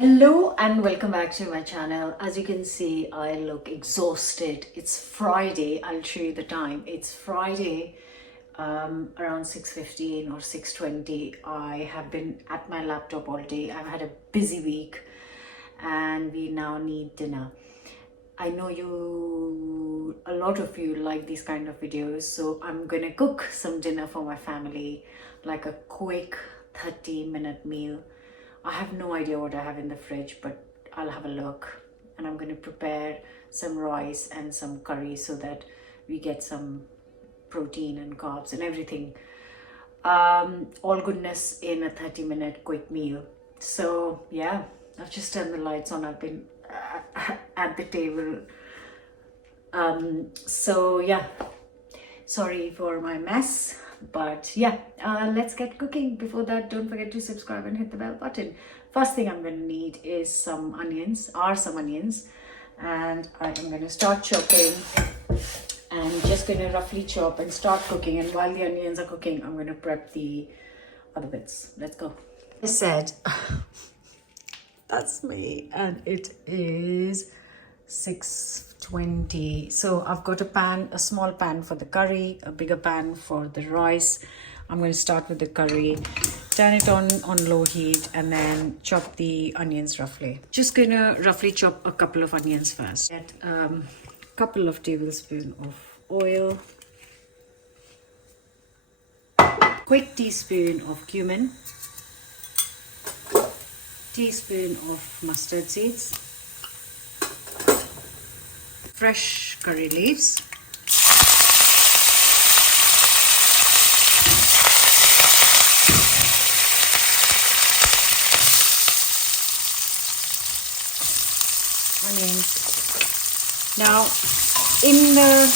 Hello and welcome back to my channel. As you can see, I look exhausted. It's Friday. I'll show you the time. It's Friday around 6:15 or 6:20. I have been at my laptop all day. I've had a busy week and we now need dinner. I know a lot of you like these kind of videos, so I'm gonna cook some dinner for my family, like a quick 30-minute meal. I have no idea what I have in the fridge, but I'll have a look, and I'm going to prepare some rice and some curry so that we get some protein and carbs and everything. All goodness in a 30-minute quick meal. So yeah, I've just turned the lights on. I've been at the table. So yeah, sorry for my mess. But yeah, let's get cooking. Before that, don't forget to subscribe and hit the bell button. First thing I'm going to need is some onions, and I am going to start chopping and just going to roughly chop and start cooking. And while the onions are cooking, I'm going to prep the other bits. Let's go. I said, that's me, and it is 6:20. So I've got a small pan for the curry, a bigger pan for the rice. I'm going to start with the curry, turn it on low heat, and then chop the onions roughly. Just going to roughly chop a couple of onions first. Get a couple of tablespoons of oil, quick teaspoon of cumin, teaspoon of mustard seeds, fresh curry leaves, onions. Now in the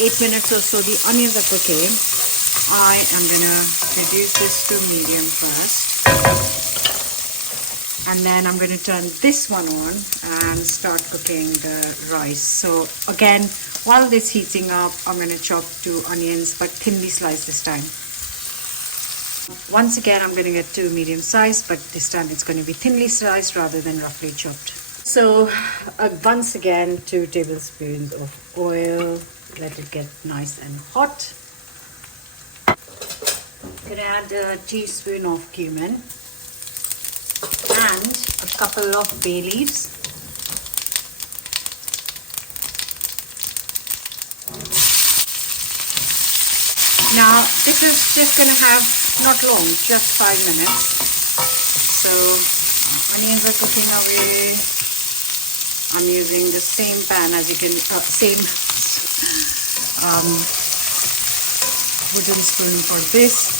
eight minutes or so the onions are cooking, I am gonna reduce this to medium first. And then I'm going to turn this one on and start cooking the rice. So again, while this heating up, I'm going to chop 2 onions, but thinly sliced this time. Once again, I'm going to get 2 medium sized, but this time it's going to be thinly sliced rather than roughly chopped. So once again, 2 tablespoons of oil. Let it get nice and hot. I'm going to add a teaspoon of cumin and a couple of bay leaves. Now this is just going to have not long, just 5 minutes. So onions are cooking away. I'm using the same pan as you can, same wooden spoon for this.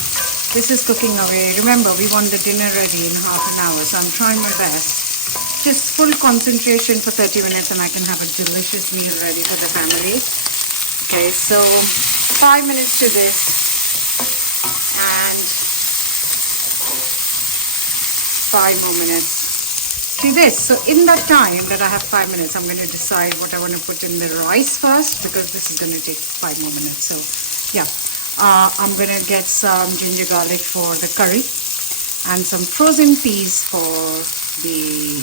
This is cooking away. Remember, we want the dinner ready in half an hour, so I'm trying my best. Just full concentration for 30 minutes and I can have a delicious meal ready for the family. Okay, so 5 minutes to this and 5 more minutes to this. So in that time that I have 5 minutes, I'm going to decide what I want to put in the rice first, because this is going to take 5 more minutes. So yeah. I'm going to get some ginger garlic for the curry and some frozen peas for the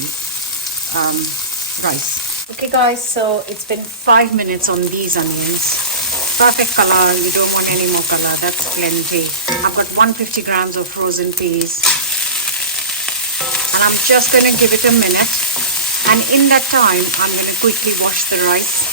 rice. Okay guys, so it's been 5 minutes on these onions. Perfect color. You don't want any more color. That's plenty. I've got 150 grams of frozen peas. And I'm just going to give it a minute. And in that time, I'm going to quickly wash the rice.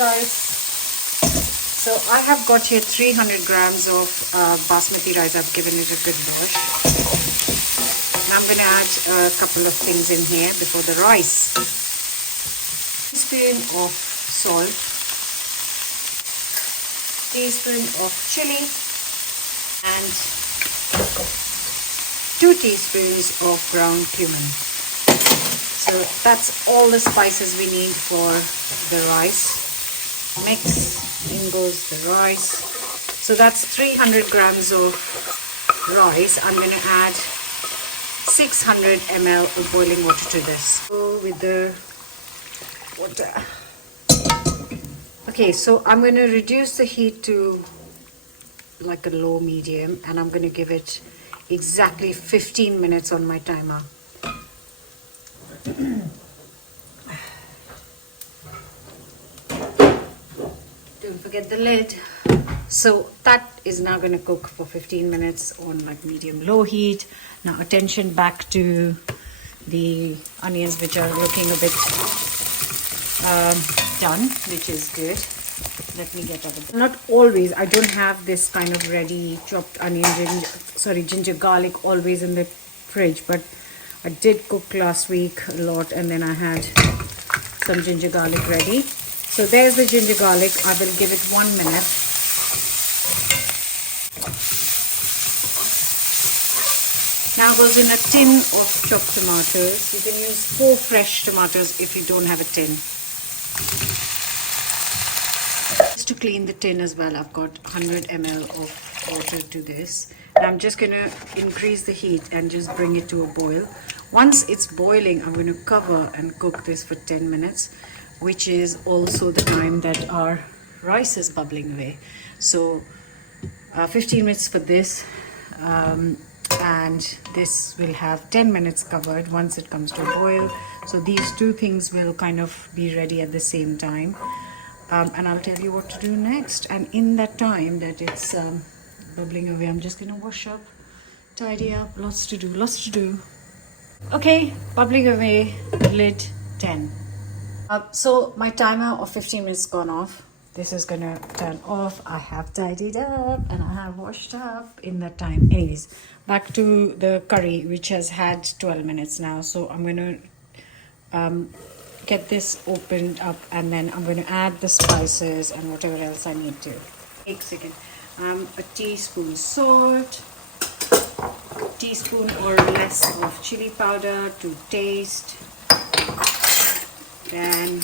Guys, so I have got here 300 grams of basmati rice. I've given it a good wash. And I'm going to add a couple of things in here before the rice. Teaspoon of salt, teaspoon of chili, and 2 teaspoons of ground cumin. So that's all the spices we need for the rice. Mix, in goes the rice. So that's 300 grams of rice. I'm going to add 600 ml of boiling water to this. Go with the water. Okay, so I'm going to reduce the heat to like a low medium, and I'm going to give it exactly 15 minutes on my timer. Don't forget the lid. So that is now going to cook for 15 minutes on like medium low heat. Now attention back to the onions, which are looking a bit done, which is good. Let me get out of it. Not always, I don't have this kind of ready chopped onion, ginger garlic always in the fridge, but I did cook last week a lot, and then I had some ginger garlic ready. So there's the ginger garlic. I will give it 1 minute. Now goes in a tin of chopped tomatoes. You can use 4 fresh tomatoes if you don't have a tin. Just to clean the tin as well, I've got 100 ml of water to this. And I'm just going to increase the heat and just bring it to a boil. Once it's boiling, I'm going to cover and cook this for 10 minutes, which is also the time that our rice is bubbling away. So 15 minutes for this, and this will have 10 minutes covered once it comes to a boil. So these two things will kind of be ready at the same time. And I'll tell you what to do next. And in that time that it's bubbling away, I'm just going to wash up, tidy up, lots to do. Okay, bubbling away, lid 10. So my timer of 15 minutes gone off. This is going to turn off. I have tidied up and I have washed up in that time. Anyways, back to the curry, which has had 12 minutes now. So I'm going to get this opened up, and then I'm going to add the spices and whatever else I need to. Take a second. A teaspoon salt, a teaspoon or less of chili powder to taste, then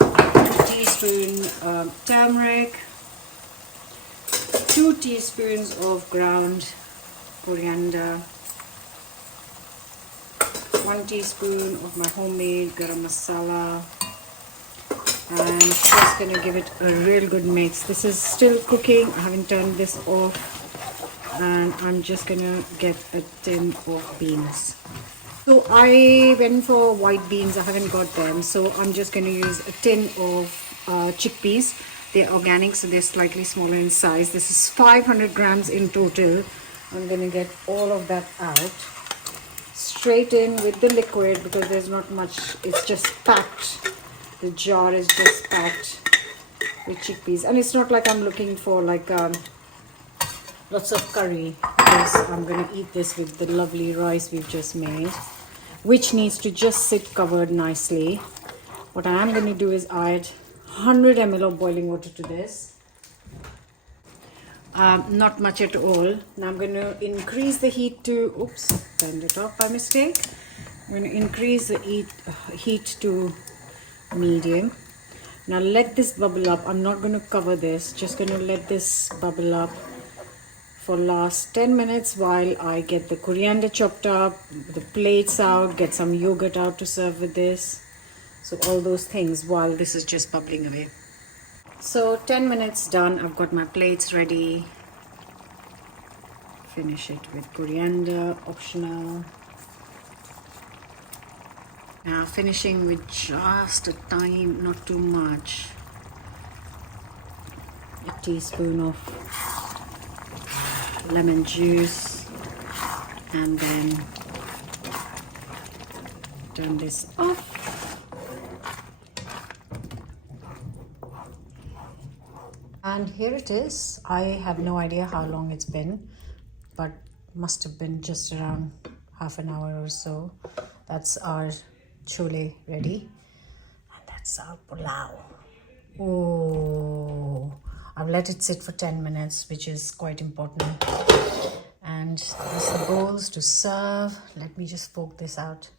a teaspoon turmeric, 2 teaspoons of ground coriander, 1 teaspoon of my homemade garam masala, and just going to give it a real good mix. This is still cooking. I haven't turned this off, and I'm just going to get a tin of beans. So I went for white beans. I haven't got them, so I'm just going to use a tin of chickpeas. They're organic, so they're slightly smaller in size. This is 500 grams in total. I'm going to get all of that out. Straight in with the liquid, because there's not much, it's just packed. The jar is just packed with chickpeas, and it's not like I'm looking for like lots of curry, because I'm going to eat this with the lovely rice we've just made, which needs to just sit covered nicely. What I am going to do is add 100 ml of boiling water to this. Not much at all. Now I'm going to increase the heat to, oops, turned it off by mistake. I'm going to increase the heat to medium. Now let this bubble up. I'm not going to cover this, just going to let this bubble up for last 10 minutes while I get the coriander chopped up, the plates out, get some yogurt out to serve with this. So all those things while this is just bubbling away. So 10 minutes done, I've got my plates ready. Finish it with coriander, optional. Now finishing with just a tiny, not too much, a teaspoon of lemon juice, and then turn this off. And here it is. I have no idea how long it's been, but must have been just around half an hour or so. That's our chole ready, and that's our pulao. Oh, I've let it sit for 10 minutes, which is quite important. And these are the bowls to serve. Let me just poke this out.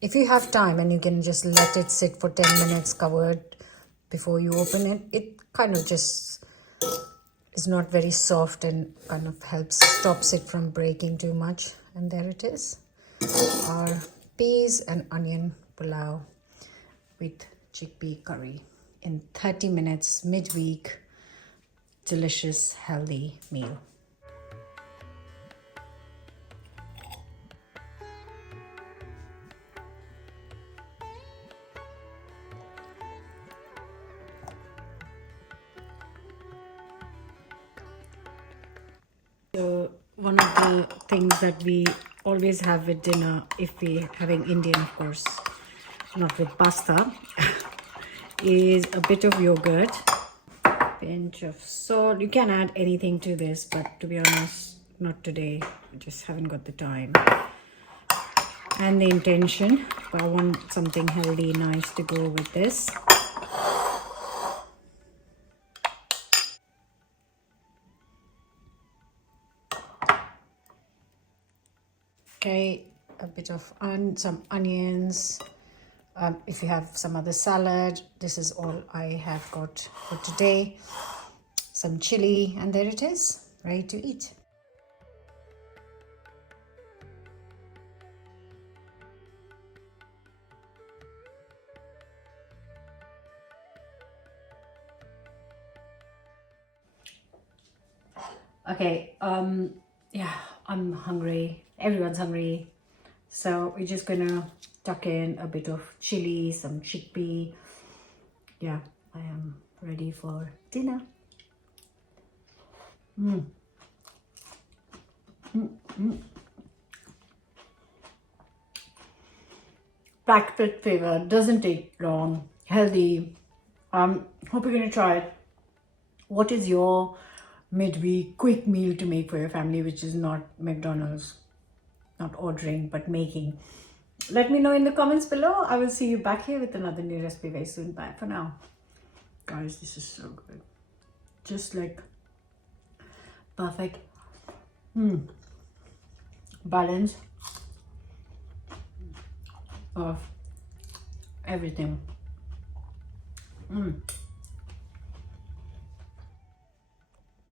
If you have time and you can just let it sit for 10 minutes covered, before you open it. It kind of just is not very soft and kind of stops it from breaking too much. And there it is, our peas and onion pulao with chickpea curry in 30 minutes, midweek, delicious, healthy meal. So one of the things that we always have with dinner, if we're having Indian, of course, not with pasta, is a bit of yogurt, pinch of salt. You can add anything to this, but to be honest, not today. I just haven't got the time and the intention, but I want something healthy, nice to go with this. Okay, a bit of some onions. If you have some other salad, this is all I have got for today. Some chili, and there it is, ready to eat. Okay, yeah, I'm hungry. Everyone's hungry. So we're just gonna tuck in a bit of chili, some chickpea. Yeah, I am ready for dinner. Packed with flavor, doesn't take long, healthy. Hope you're gonna try it. What is your midweek quick meal to make for your family, which is not McDonald's, not ordering, but making? Let me know in the comments below. I will see you back here with another new recipe very soon. Bye for now. Guys, this is so good. Just like perfect balance of everything.